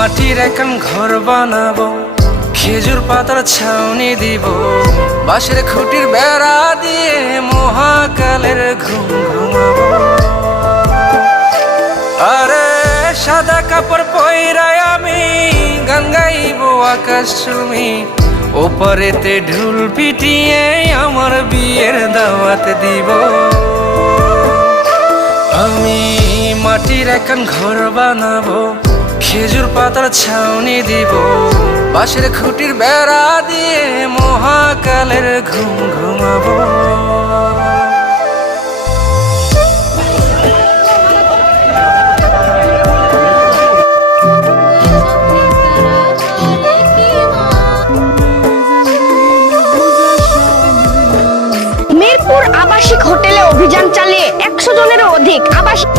মাটির এখন ঘর বানাবো, খেজুর পাতার ছাউনি দিব, বাঁশের খুঁটির বেড়া দিয়ে মহাকালের ঘুম ঘুমাবো। আরে সাদা কাপড় পয়রায় আমি গান গাইবো আকাশ চুমি, ওপারেতে ঢুল পিটিয়ে আমার বিয়ের দাওয়াত দিব। আমি মাটির এখন ঘর বানাবো, খেজুর পাতার ছাউনি দিব, বাঁশের খুঁটির বেড়া দিয়ে মহাকালের ঘুম ঘুমাবো। মিরপুর আবাসিক হোটেলে অভিযান চালিয়ে 100 জনেরও অধিক আবাসিক